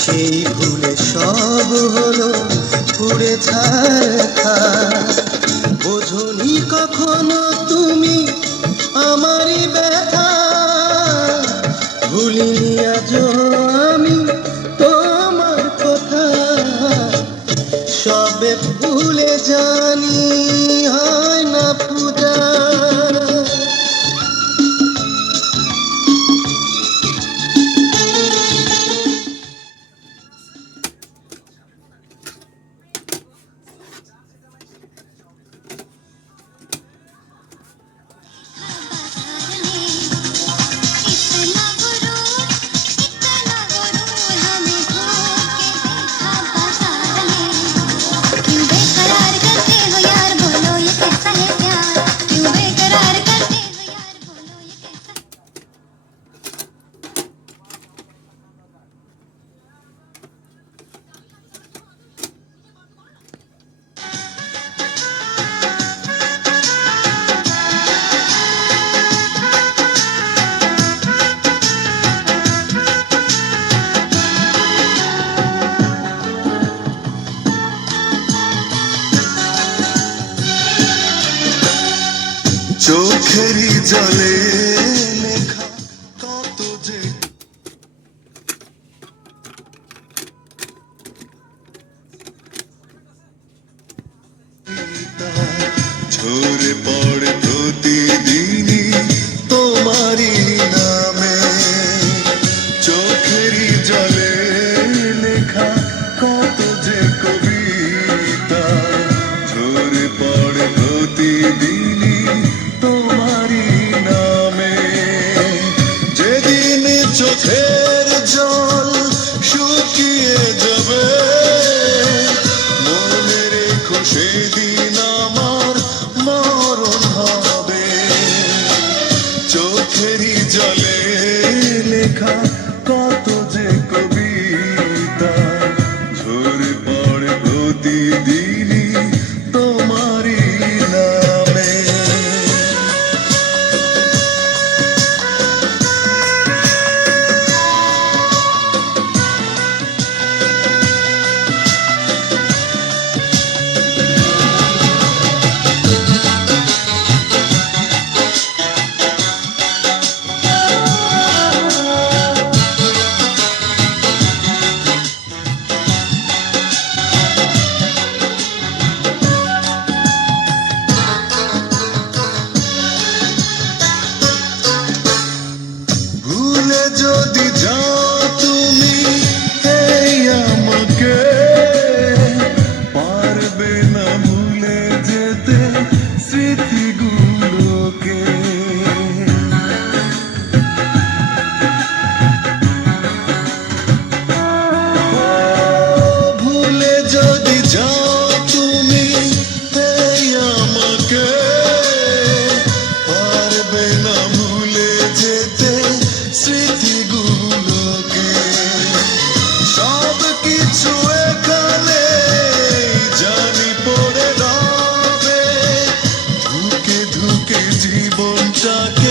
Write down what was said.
সেই ভুলে সব হলো পুড়ে ছারখার। বোঝনি কখনো তুমি আমারই ব্যথা, ভুলিনি আজও আমি তোমার কথা। সবে ভুলে জানি হয় না পূজা। চোখেরই জলে লেখা কত যে ঝরে পড়ে প্রতিদিনই তোমারই নামে। চোখেরই জলে লেখা কত যে কবিতা ঝরে পড়ে প্রতিদিনই তোমারই নামে। যেদিন চোখের জল শুকিয়ে যাবে মনে রেখো সেদিন আমার মরণ হবে। চোখেরই জলে লেখা কত যে কবিতা ঝরে পড়ে প্রতিদিনই তোমারই নামে। ভুলে যদি যাও তুমি এই আমাকে পারবে না ভুলে যেতে স্মৃতিগুলোকে। ভুলে যদি যাও তুমি এই আমাকে পারবে না ভুলে যেতে স্মৃতিগুলোকে। সব কিছু এখানে জানি পড়ে রবে ধুকে ধুকে জীবনটাকে